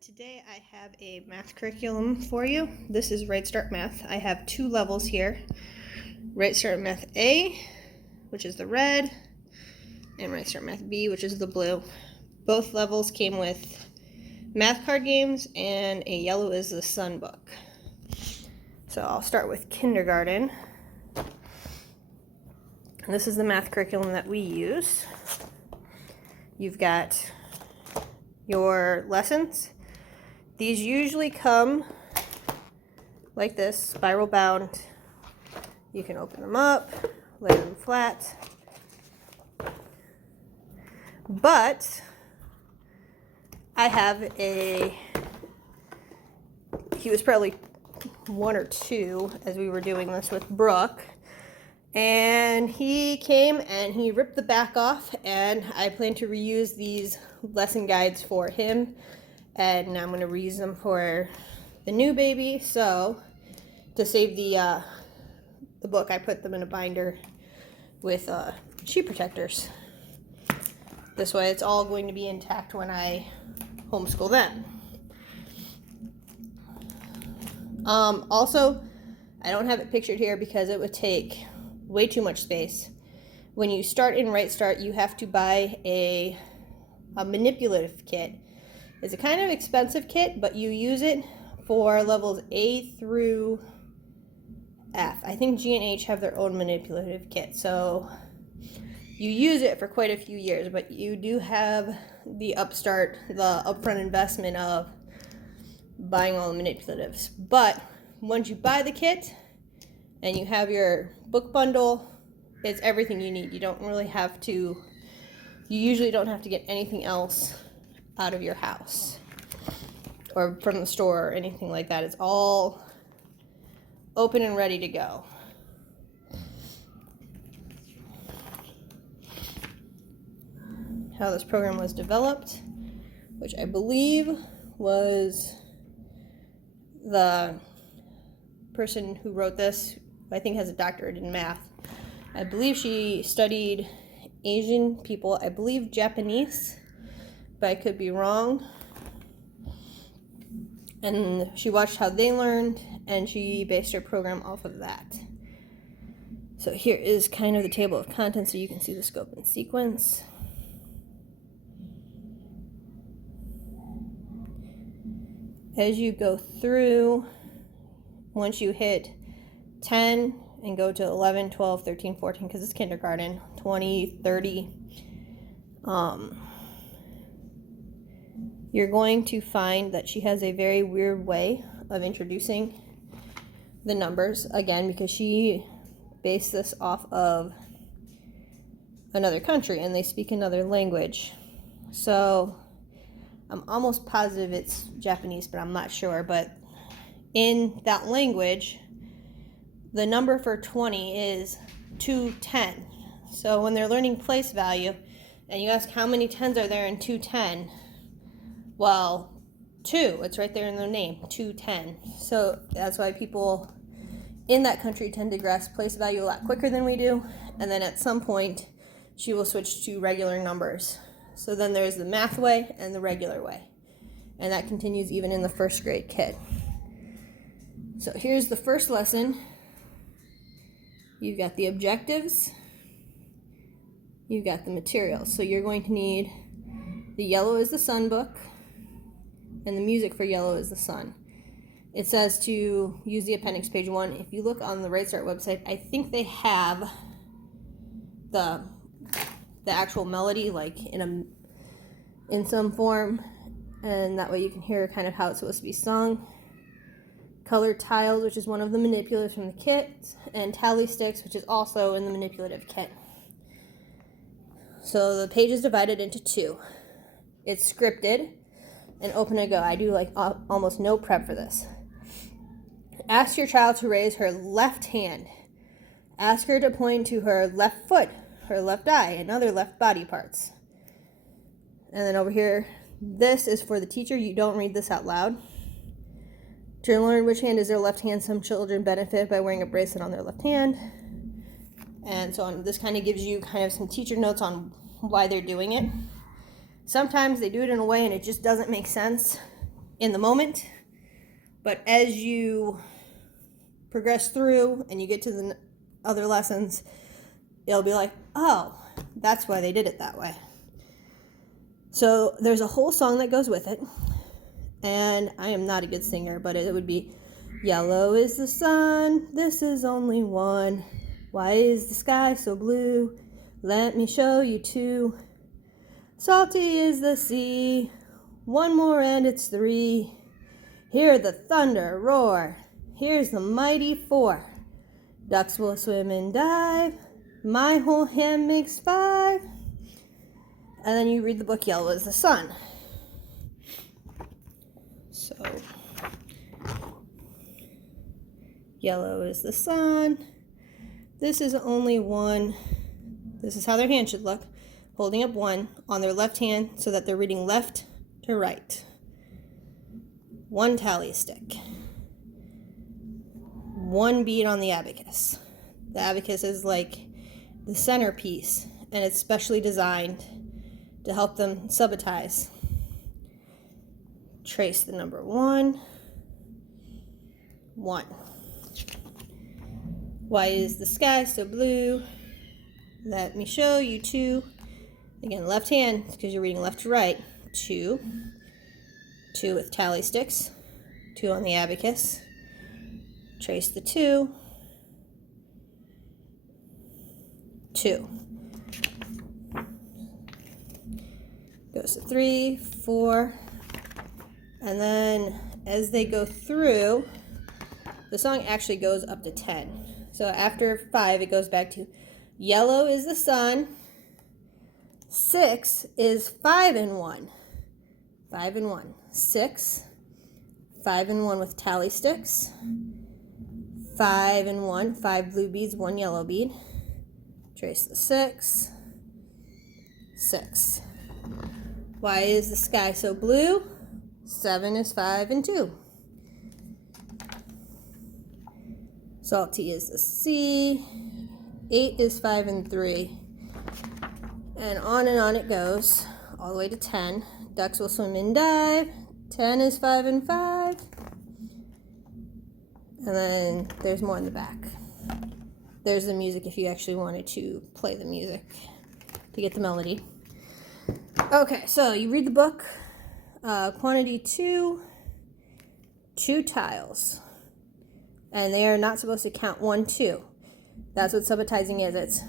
Today I have a math curriculum for you. This is RightStart Math. I have two levels here. RightStart Math A, which is the red, and RightStart Math B, which is the blue. Both levels came with math card games and a Yellow is the Sun book. So I'll start with kindergarten. And this is the math curriculum that we use. You've got your lessons. These usually come like this, spiral bound. You can open them up, lay them flat. But I have he was probably 1 or 2 as we were doing this with Brooke. And he came and he ripped the back off, and I plan to reuse these lesson guides for him, and I'm going to reuse them for the new baby. So to save the book, I put them in a binder with sheet protectors. This way it's all going to be intact when I homeschool them. Also, I don't have it pictured here because it would take way too much space. When you start in RightStart, you have to buy a manipulative kit. It's a kind of expensive kit, but you use it for levels A through F. I think G and H have their own manipulative kit, so you use it for quite a few years, but you do have the upfront investment of buying all the manipulatives. But once you buy the kit and you have your book bundle, it's everything you need. You usually don't have to get anything else out of your house or from the store or anything like that. It's all open and ready to go. How this program was developed, which I believe was the person who wrote this, I think has a doctorate in math. I believe she studied Asian people, I believe Japanese, but I could be wrong. And she watched how they learned, and she based her program off of that. So here is kind of the table of contents so you can see the scope and sequence. As you go through, once you hit 10 and go to 11, 12, 13, 14, because it's kindergarten, 20, 30, you're going to find that she has a very weird way of introducing the numbers, again, because she based this off of another country and they speak another language. So I'm almost positive it's Japanese, but I'm not sure. But in that language, the number for 20 is 210. So when they're learning place value, and you ask how many 10s are there in 210, well, 2, it's right there in their name, 210. So that's why people in that country tend to grasp place value a lot quicker than we do. And then at some point, she will switch to regular numbers. So then there's the math way and the regular way. And that continues even in the first grade kid. So here's the first lesson. You've got the objectives. You've got the materials. So you're going to need the Yellow is the Sun book, and the music for Yellow is the Sun. It says to use the appendix, page 1. If you look on the RightStart website, I think they have the actual melody like in some form, and that way you can hear kind of how it's supposed to be sung. Colored tiles, which is one of the manipulatives from the kit, and tally sticks, which is also in the manipulative kit. So the page is divided into 2. It's scripted and open and go. I do almost no prep for this. Ask your child to raise her left hand. Ask her to point to her left foot, her left eye, and other left body parts. And then over here, this is for the teacher. You don't read this out loud. To learn which hand is their left hand, some children benefit by wearing a bracelet on their left hand. And so on. This kind of gives you kind of some teacher notes on why they're doing it. Sometimes they do it in a way and it just doesn't make sense. in the moment. But as you progress through and you get to the other lessons, it'll be like, oh, that's why they did it that way. So there's a whole song that goes with it. And I am not a good singer, but it would be, yellow is the sun, this is only one. Why is the sky so blue? Let me show you two. Salty is the sea, one more and it's three. Hear the thunder roar, here's the mighty four. Ducks will swim and dive, my whole hand makes five. And then you read the book, Yellow is the Sun. So, yellow is the sun, this is only one. This is how their hand should look, holding up one on their left hand so that they're reading left to right. One tally stick. One bead on the abacus. The abacus is like the centerpiece, and it's specially designed to help them subbatize. Trace the number 1. 1. Why is the sky so blue? Let me show you 2. Again, left hand, because you're reading left to right. 2. 2 with tally sticks. 2 on the abacus. Trace the 2. 2. Goes to 3, 4. And then as they go through, the song actually goes up to 10. So after 5, it goes back to yellow is the sun. 6 is 5 and 1. 5 and 1. 6. 5 and 1 with tally sticks. 5 and 1. 5 blue beads, 1 yellow bead. Trace the 6. 6. Why is the sky so blue? 7 is 5 and 2. Salty is the sea. 8 is 5 and 3. And on it goes, all the way to 10. Ducks will swim and dive. 10 is 5 and 5. And then there's more in the back. There's the music if you actually wanted to play the music to get the melody. Okay, so you read the book. Quantity 2, 2 tiles. And they are not supposed to count 1, 2. That's what subitizing is. It's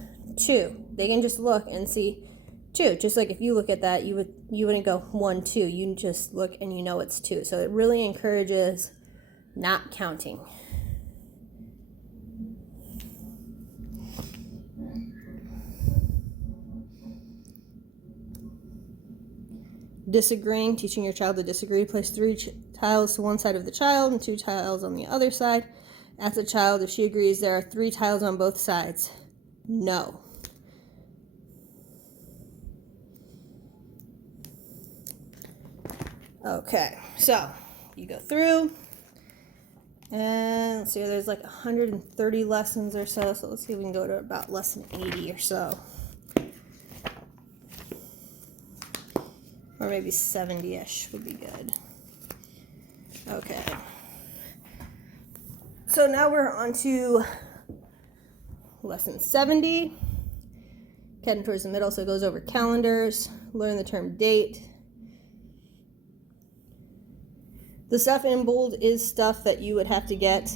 2. They can just look and see 2. Just like if you look at that, you wouldn't go 1, 2. You just look and you know it's 2. So it really encourages not counting. Disagreeing, teaching your child to disagree. Place 3 tiles to one side of the child and 2 tiles on the other side. Ask the child if she agrees there are 3 tiles on both sides. No. Okay, so you go through and let's see, there's like 130 lessons or so. So let's see if we can go to about lesson 80 or so. Or maybe 70-ish would be good. Okay. So now we're on to lesson 70. Heading towards the middle, so it goes over calendars. Learn the term date. The stuff in bold is stuff that you would have to get.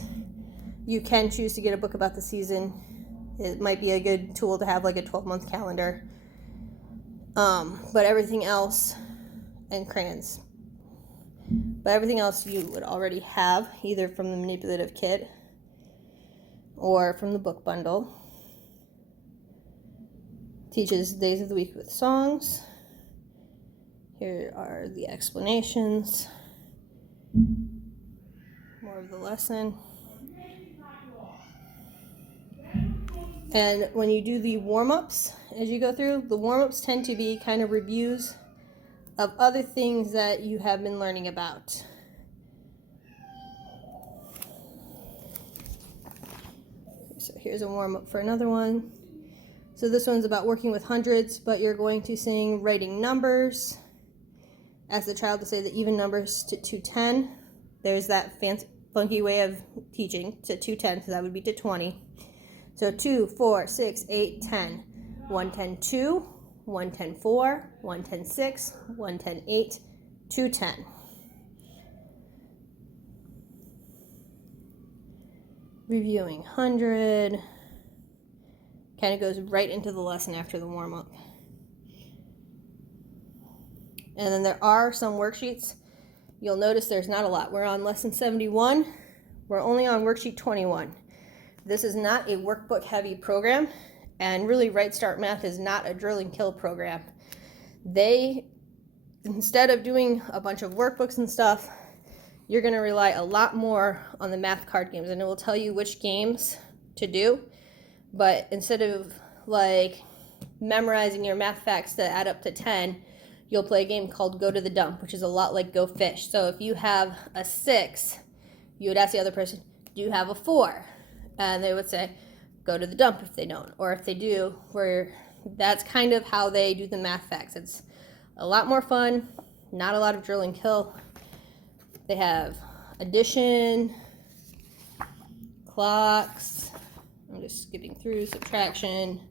You can choose to get a book about the season. It might be a good tool to have, like a 12-month calendar. But everything else, and crayons. But everything else you would already have, either from the manipulative kit or from the book bundle. Teaches days of the week with songs. Here are the explanations. More of the lesson. And when you do the warm-ups, as you go through, the warm-ups tend to be kind of reviews of other things that you have been learning about. So here's a warm-up for another one. So this one's about working with hundreds, but you're going to sing writing numbers. ask the child to say the even numbers to 210. There's that fancy, funky way of teaching to 210, so that would be to 20. So 2, 4, 6, 8, 10. 110, 2, 110, 4, 110, 6, 110, 8, 210. Reviewing 100. Kind of goes right into the lesson after the warm-up. And then there are some worksheets. You'll notice there's not a lot. We're on lesson 71. We're only on worksheet 21. This is not a workbook heavy program, and really RightStart Math is not a drill and kill program. They, instead of doing a bunch of workbooks and stuff, you're going to rely a lot more on the math card games, and it will tell you which games to do. But instead of like memorizing your math facts to add up to 10, you'll play a game called Go to the Dump, which is a lot like Go Fish. So if you have a 6, you would ask the other person, do you have a 4? And they would say, go to the dump if they don't. Or if they do, that's kind of how they do the math facts. It's a lot more fun, not a lot of drill and kill. They have addition, clocks, I'm just skipping through, subtraction,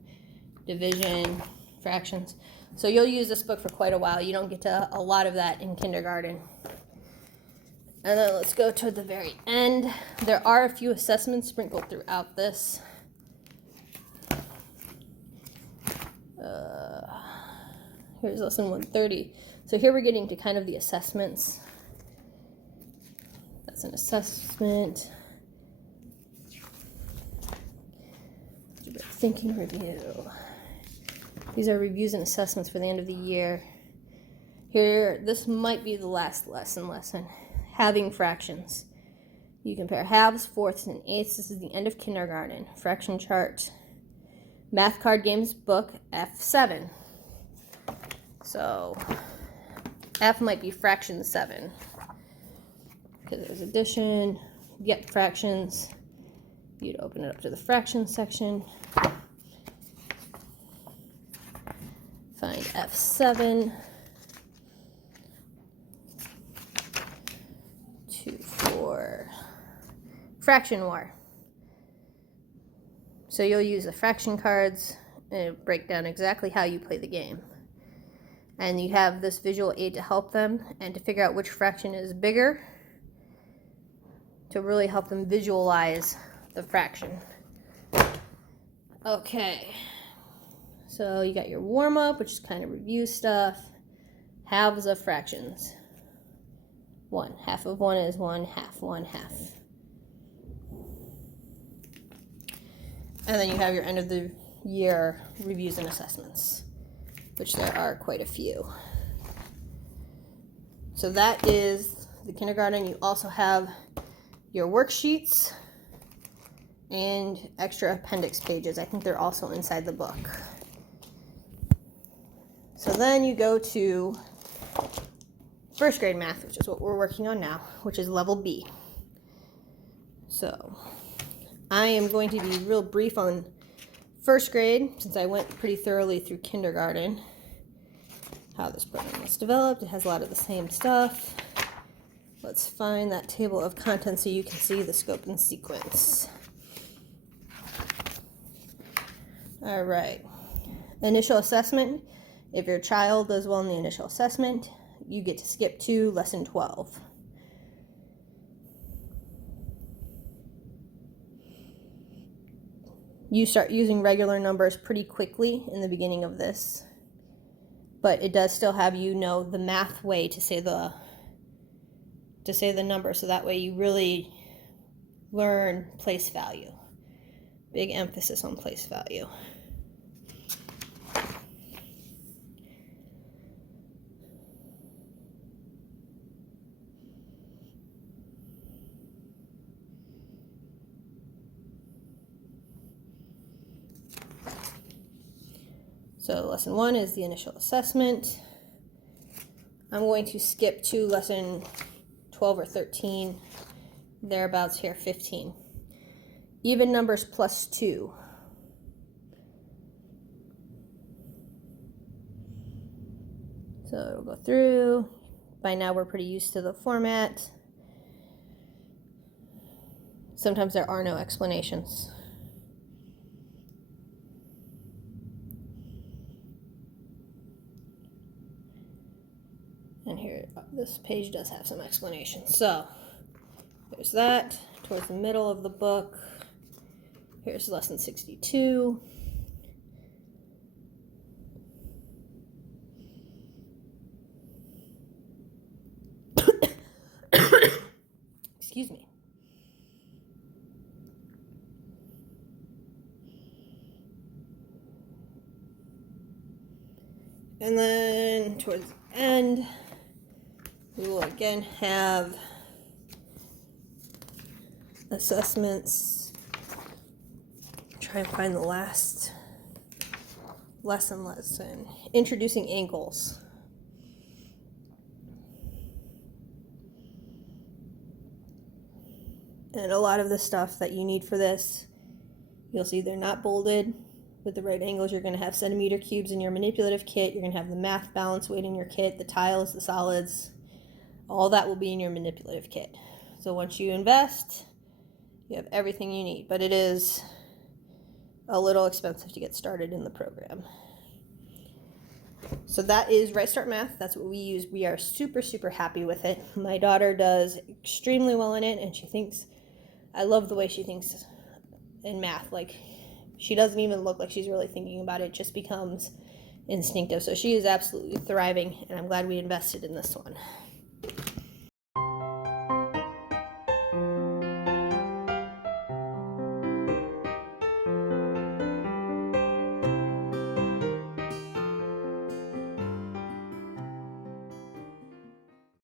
division, fractions. So you'll use this book for quite a while. You don't get to a lot of that in kindergarten. And then let's go to the very end. There are a few assessments sprinkled throughout this. Here's lesson 130. So here we're getting to kind of the assessments. That's an assessment. Thinking review. These are reviews and assessments for the end of the year. Here, this might be the last lesson. Having fractions. You compare halves, fourths, and eighths. This is the end of kindergarten. Fraction chart. Math card games book, F7. So, F might be fraction 7. Because there's addition, get fractions. You'd open it up to the fraction section. Find F7. 2, 4. Fraction war. So you'll use the fraction cards and it'll break down exactly how you play the game. And you have this visual aid to help them and to figure out which fraction is bigger, to really help them visualize the fraction. Okay, so you got your warm-up, which is kind of review stuff. Halves of fractions. 1. Half of 1 is 1 half, 1 half. And then you have your end of the year reviews and assessments, which there are quite a few. So that is the kindergarten. You also have your worksheets and extra appendix pages. I think they're also inside the book. So then you go to first grade math, which is what we're working on now, which is level B. So I am going to be real brief on first grade, since I went pretty thoroughly through kindergarten. How this program was developed. It has a lot of the same stuff. Let's find that table of contents so you can see the scope and sequence. All right. Initial assessment. If your child does well in the initial assessment, you get to skip to lesson 12. You start using regular numbers pretty quickly in the beginning of this, but it does still have you know the math way to say the number, so that way you really learn place value. Big emphasis on place value. So lesson 1 is the initial assessment. I'm going to skip to lesson 12 or 13, thereabouts here, 15. Even numbers plus 2. So it'll go through, by now we're pretty used to the format. Sometimes there are no explanations. And here, this page does have some explanations. So, there's that. Towards the middle of the book, here's lesson 62. Excuse me. And then towards the end, we will again have assessments. Try and find the last lesson. Introducing angles. And a lot of the stuff that you need for this, you'll see they're not bolded. With the right angles, you're going to have centimeter cubes in your manipulative kit. You're going to have the math balance weight in your kit, the tiles, the solids. All that will be in your manipulative kit. So once you invest, you have everything you need. But it is a little expensive to get started in the program. So that is RightStart Math. That's what we use. We are super, super happy with it. My daughter does extremely well in it, and she thinks, I love the way she thinks in math. Like, she doesn't even look like she's really thinking about it. It just becomes instinctive. So she is absolutely thriving, and I'm glad we invested in this one.